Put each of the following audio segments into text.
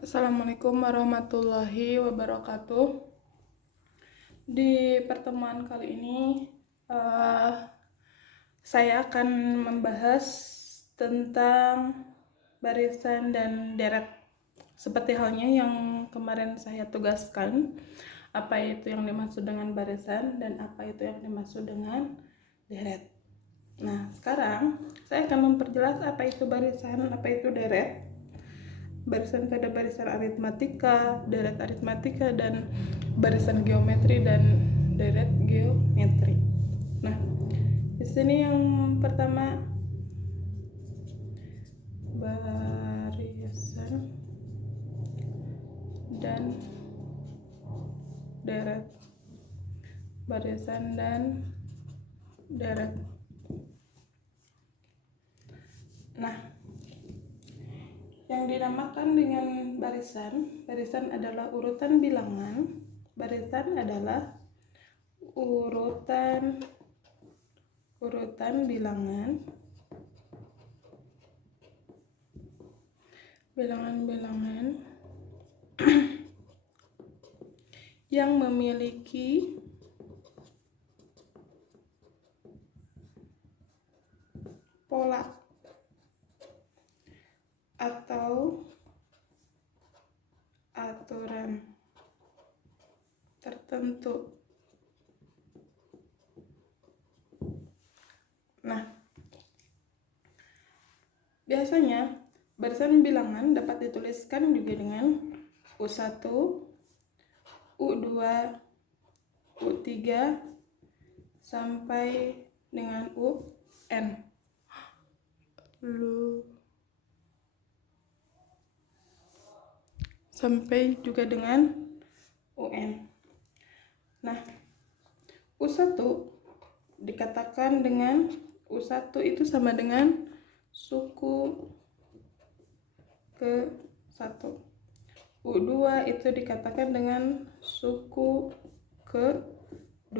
Assalamualaikum warahmatullahi wabarakatuh. Di pertemuan kali ini saya akan membahas tentang barisan dan deret. Seperti halnya yang kemarin saya tugaskan, apa itu yang dimaksud dengan barisan dan apa itu yang dimaksud dengan deret. Nah, sekarang saya akan memperjelas apa itu barisan, apa itu deret. Barisan pada barisan aritmatika, deret aritmatika, dan barisan geometri dan deret geometri. Nah, di sini yang pertama barisan dan deret. Barisan dan deret. Nah, yang dinamakan dengan barisan adalah urutan bilangan. Barisan adalah urutan bilangan yang memiliki pola atau aturan tertentu. Nah, biasanya barisan bilangan dapat dituliskan juga dengan U1, U2, U3 sampai dengan UN. Sampai juga dengan UN. Nah, U1 dikatakan dengan U1 itu sama dengan suku ke-1. U2 itu dikatakan dengan suku ke-2.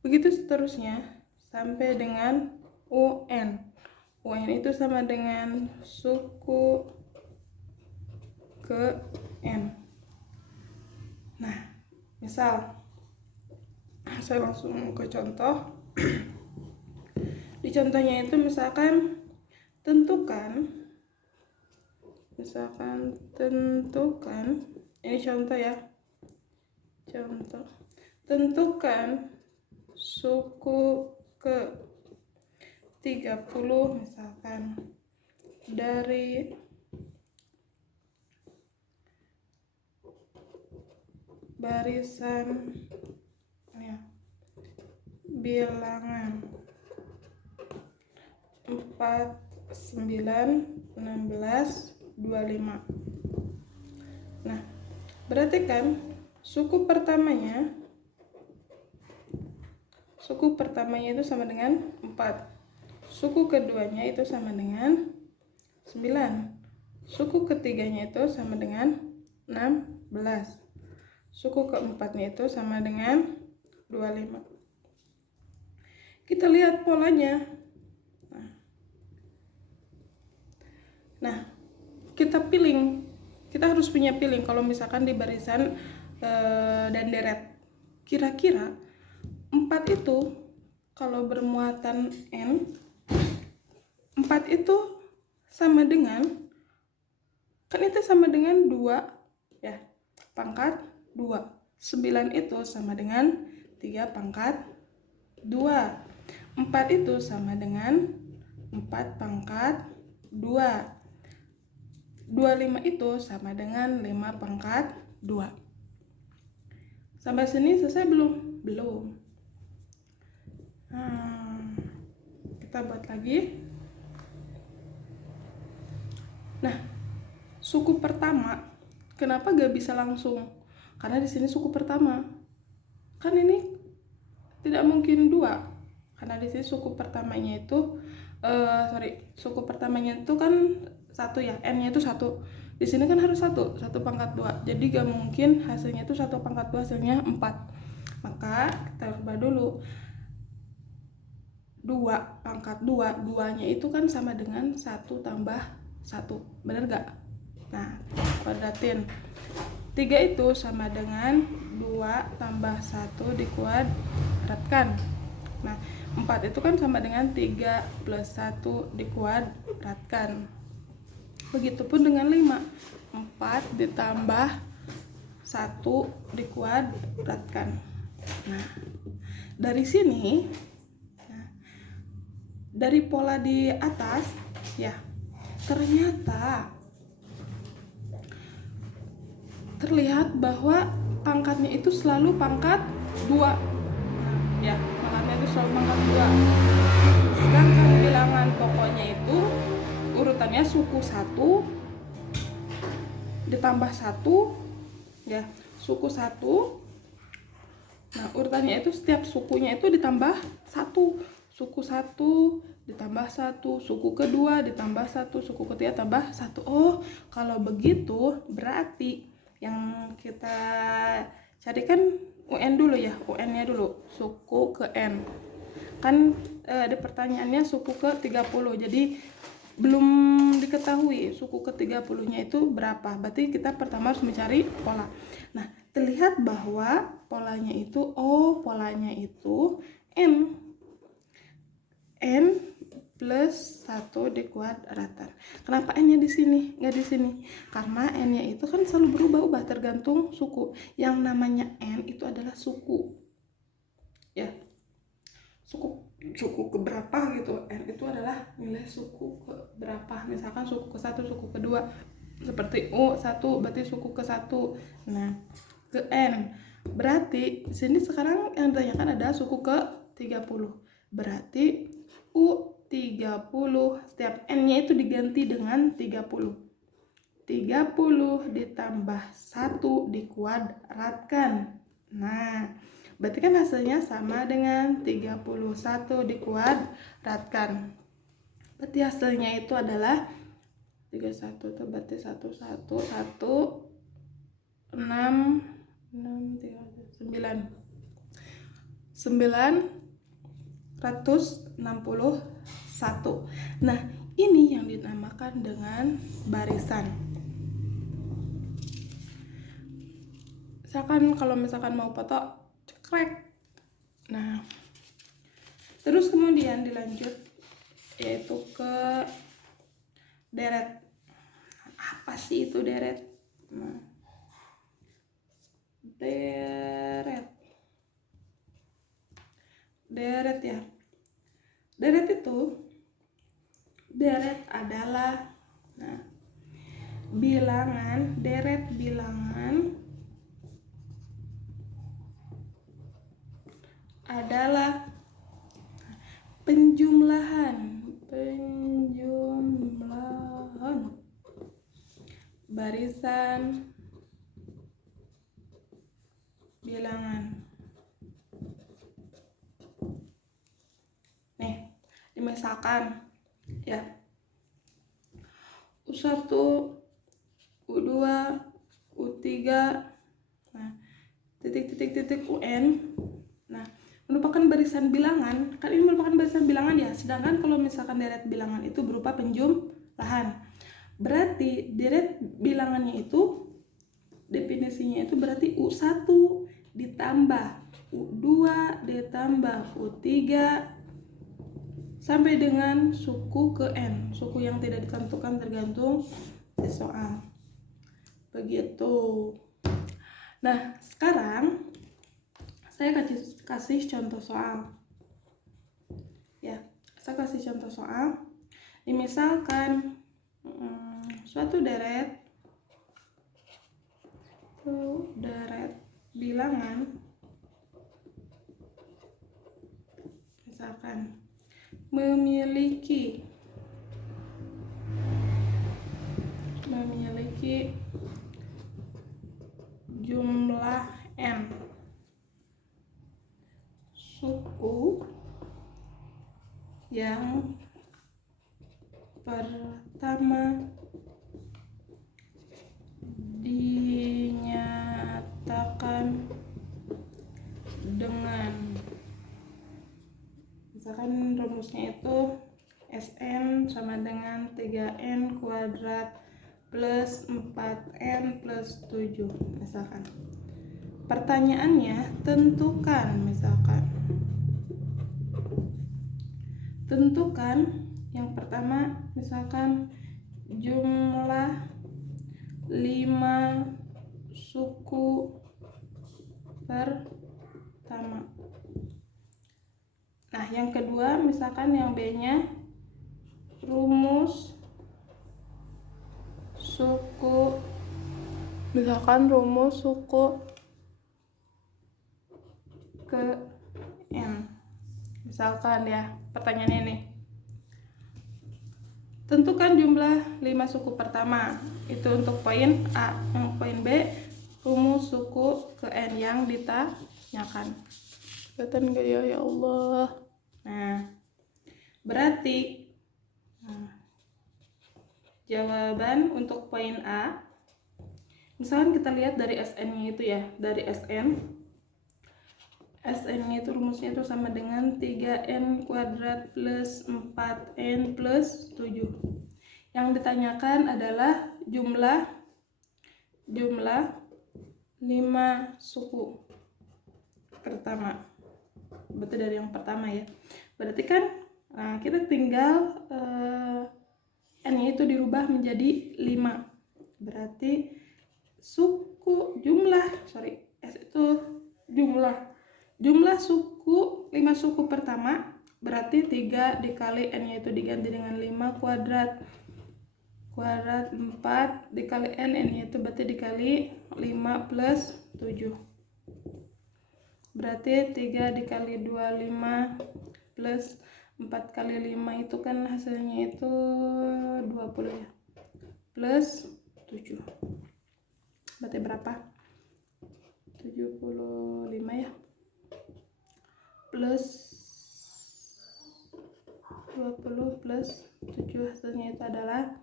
Begitu seterusnya sampai dengan UN. UN itu sama dengan suku ke N. Nah, misal saya langsung ke contoh. Di contohnya itu misalkan tentukan, ini contoh ya, tentukan suku ke 30 misalkan dari barisan bilangan 4, 9, 16, 25. Nah, berarti kan suku pertamanya itu sama dengan 4. Suku keduanya itu sama dengan 9. Suku ketiganya itu sama dengan 16. Suku keempatnya itu sama dengan 25. Kita lihat polanya. Nah, kita harus punya piling kalau misalkan di barisan dan deret. Kira-kira 4 itu kalau bermuatan N, 4 itu sama dengan, kan itu sama dengan 2 ya, pangkat 2. 9 itu sama dengan 3 pangkat 2. 4 itu sama dengan 4 pangkat 2. 25 itu sama dengan 5 pangkat 2. Sampai sini selesai belum? Belum. Kita buat lagi. Nah, suku pertama, kenapa gak bisa langsung? Karena di sini suku pertama. Kan ini tidak mungkin 2. Karena di sini suku pertamanya itu suku pertamanya itu kan 1 ya, N-nya itu 1. Di sini kan harus 1 pangkat 2. Jadi gak mungkin hasilnya itu 1 pangkat 2 hasilnya 4. Maka kita ubah dulu. 2 pangkat 2, 2-nya itu kan sama dengan 1 tambah 1. Bener gak? Nah, kuadratin. 3 itu sama dengan 2 tambah 1 dikuadratkan. Nah, 4 itu kan sama dengan 3 plus 1 dikuadratkan. Begitupun dengan 5. 4 ditambah 1 dikuadratkan. Nah, dari sini, dari pola di atas, ya, ternyata terlihat bahwa pangkatnya itu selalu pangkat 2. Ya, pangkatnya itu selalu pangkat 2. Sedangkan bilangan pokoknya itu urutannya suku 1 ditambah 1, ya, suku 1. Nah, urutannya itu setiap sukunya itu ditambah 1. Suku 1 ditambah 1, suku kedua ditambah 1, suku ketiga tambah 1. Oh, kalau begitu berarti yang kita cari kan UN dulu ya, UN-nya dulu, suku ke N. Kan di pertanyaannya suku ke 30, jadi belum diketahui suku ke 30-nya itu berapa. Berarti kita pertama harus mencari pola. Nah, terlihat bahwa polanya itu, polanya itu N plus 1 dikuadratkan. Kenapa N-nya di sini, nggak di sini? Karena N-nya itu kan selalu berubah-ubah tergantung suku. Yang namanya N itu adalah suku. Ya. Suku keberapa gitu. N itu adalah nilai suku ke berapa. Misalkan suku ke 1, suku kedua. Seperti U1 berarti suku ke 1. Nah, ke N. Berarti sini sekarang yang ditanyakan ada suku ke 30. Berarti U30, setiap N-nya itu diganti dengan 30. 30 ditambah 1 dikuadratkan. Nah, berarti kan hasilnya sama dengan 31 dikuadratkan. Berarti hasilnya itu adalah 31 itu berarti 1 6 961. Nah, ini yang dinamakan dengan barisan. Kalau misalkan mau foto, cekrek. Nah, terus kemudian dilanjut yaitu ke deret. Apa sih itu deret? Nah, deret ya. Deret adalah deret bilangan adalah penjumlahan barisan bilangan. Nih, misalkan ya, U1, U2, U3, nah, titik UN. Nah, merupakan barisan bilangan. Kan ini merupakan barisan bilangan ya. Sedangkan kalau misalkan deret bilangan itu berupa penjumlahan. Berarti deret bilangannya itu definisinya itu berarti U1 ditambah U2 ditambah U3 sampai dengan suku ke N. Suku yang tidak ditentukan tergantung soal. Begitu. Nah, sekarang saya kasih contoh soal. Ya, saya kasih contoh soal. Misalkan suatu deret bilangan misalkan memiliki jumlah N suku yang pertama dinyatakan dengan, misalkan rumusnya itu Sn sama dengan 3N kuadrat plus 4N plus 7 misalkan. Pertanyaannya, tentukan yang pertama misalkan jumlah 5 suku pertama. Nah, yang kedua misalkan yang B-nya rumus suku, ke N. Misalkan ya, pertanyaannya nih. Tentukan jumlah 5 suku pertama. Itu untuk poin A. Yang poin B, rumus suku ke N yang ditanyakan. Kelihatan gak ya? Ya Allah. Nah, berarti jawaban untuk poin A, misalkan kita lihat dari SN-nya itu ya, dari SN-nya itu rumusnya itu sama dengan 3N kuadrat plus 4N plus 7. Yang ditanyakan adalah jumlah 5 suku pertama. Berarti dari yang pertama ya. Berarti kan kita tinggal N-nya itu dirubah menjadi 5. Berarti S itu jumlah suku 5 suku pertama, berarti 3 dikali N-nya itu diganti dengan 5 kuadrat 4 dikali N-nya itu berarti dikali 5 plus 7. Berarti 3 dikali 2, 5 plus 4 kali 5 itu kan hasilnya itu 20 ya, plus 7. Berarti berapa? 75 ya, plus 20 plus 7 hasilnya itu adalah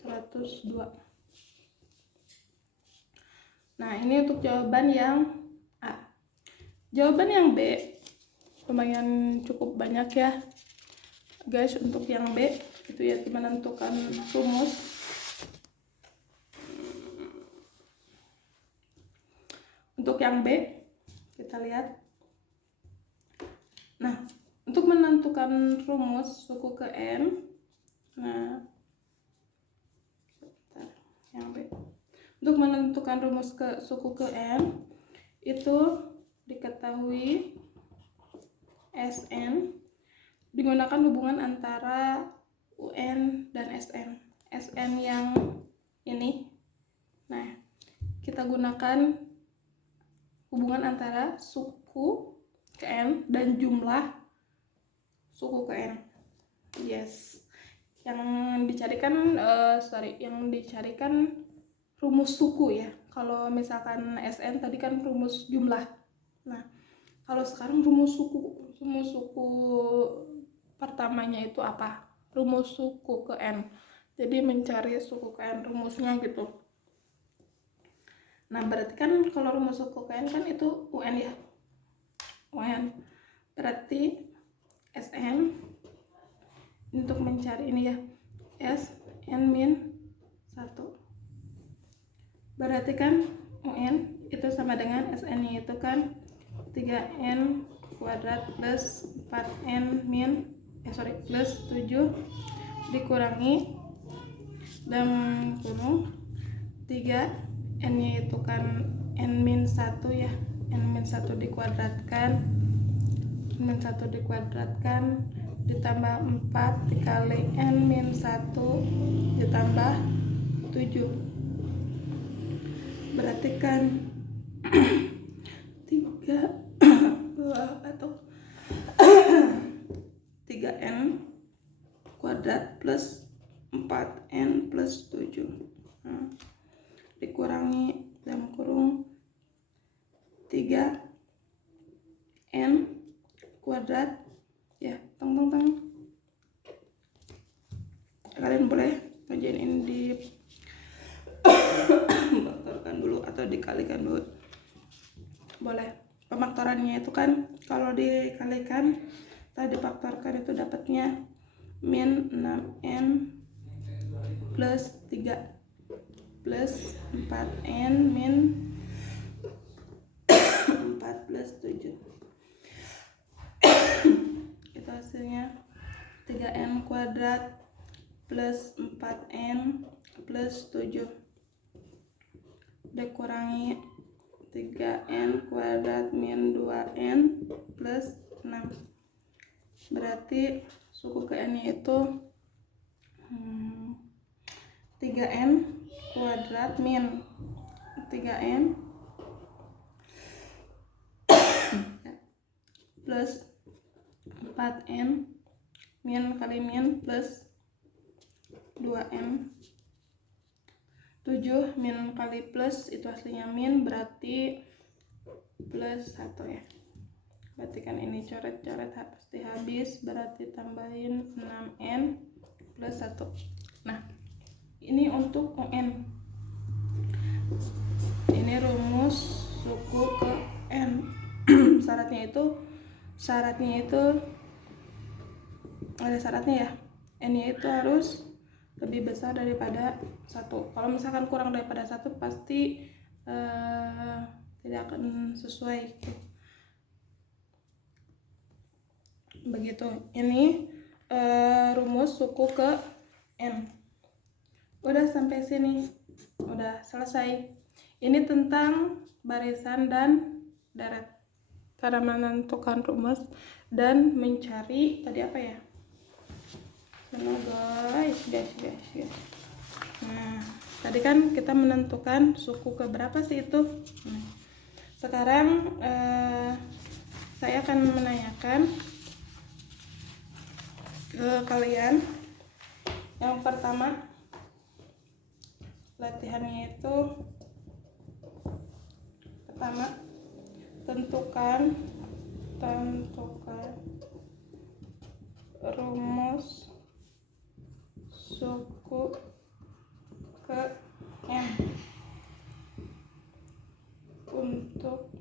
102. Nah, ini untuk jawaban yang A. Jawaban yang B lumayan cukup banyak ya guys. Untuk yang B itu ya menentukan rumus. Untuk yang B kita lihat. Nah, untuk menentukan rumus suku ke N, nah yang B, untuk menentukan rumus ke suku ke N itu diketahui SN digunakan hubungan antara UN dan SN. SN yang ini, nah kita gunakan hubungan antara suku ke N dan jumlah suku ke N. Yes, yang dicarikan rumus suku ya. Kalau misalkan SN tadi kan rumus jumlah. Nah, kalau sekarang rumus suku pertamanya itu apa? Rumus suku ke N. Jadi mencari suku ke N rumusnya gitu. Nah, berarti kan kalau rumus suku ke N kan itu UN ya. UN. Berarti SN untuk mencari ini ya, SN min 1. Berarti kan UN itu sama dengan SN-nya itu kan 3N kuadrat plus 4N plus 7 dikurangi dan kurung 3N-nya itu kan N min 1 ya, N min 1 dikuadratkan, ditambah 4 dikali N min 1 ditambah 7. Berarti kan 3N kuadrat plus 4N plus 7 dikurangi dalam kurung 3N kuadrat ya, kalian boleh ngerjain ini di faktorkan dulu atau dikalikan dulu, boleh. Pemaktorannya itu kan kalau dikalikan tadi faktorkan itu dapatnya min 6N plus 3. plus 4n min 4 plus 7. Itu hasilnya 3n kuadrat plus 4n plus 7 dikurangi 3n kuadrat min 2n plus 6. Berarti suku ke n itu 3n kuadrat min 3n plus 4n min kali min plus 2n. 7 min kali plus itu hasilnya min, berarti plus 1 ya. Berarti kan ini coret-coret pasti habis, berarti tambahin 6n plus 1. Nah, ini untuk UN. Ini rumus suku ke n. Syaratnya itu ada syaratnya ya. N-nya itu harus lebih besar daripada 1. Kalau misalkan kurang daripada 1 pasti tidak akan sesuai. Begitu. Ini rumus suku ke n. Udah sampai sini. Udah selesai. Ini tentang barisan dan deret. Cara menentukan rumus dan mencari tadi apa ya? Guys. Nah, tadi kan kita menentukan suku ke berapa sih itu. Nah, sekarang saya akan menanyakan ke kalian. Yang pertama, latihannya itu pertama tentukan rumus suku ke n untuk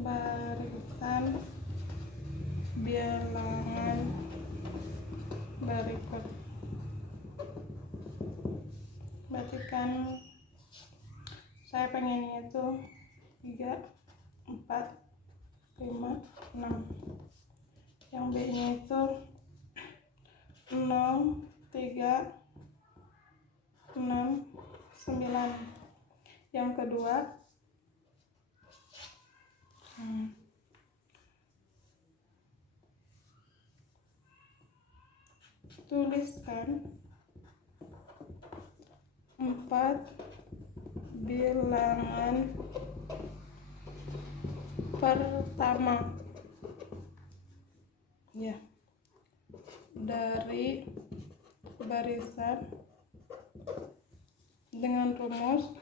barisan bilangan berikut. Berarti kan saya pengennya itu 3, 4, 5, 6. Yang B nya itu 0, 3, 6, 9. Yang kedua tuliskan 4 bilangan pertama ya dari barisan dengan rumusnya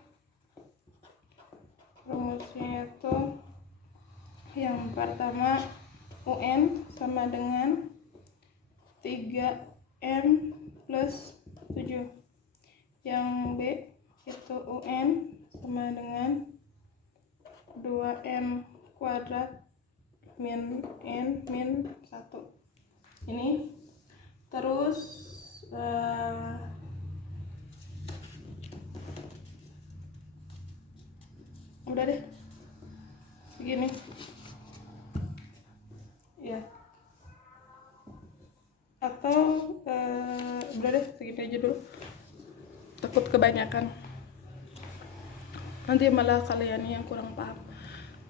itu yang pertama UN sama dengan 3n plus 7. Yang B itu UN sama dengan 2n kuadrat min n min 1. Ini terus udah deh segini ya, atau udah deh segini aja dulu, takut kebanyakan nanti malah kalian yang kurang paham.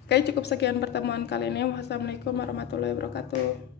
Oke, cukup sekian pertemuan kali ini. Wassalamualaikum warahmatullahi wabarakatuh.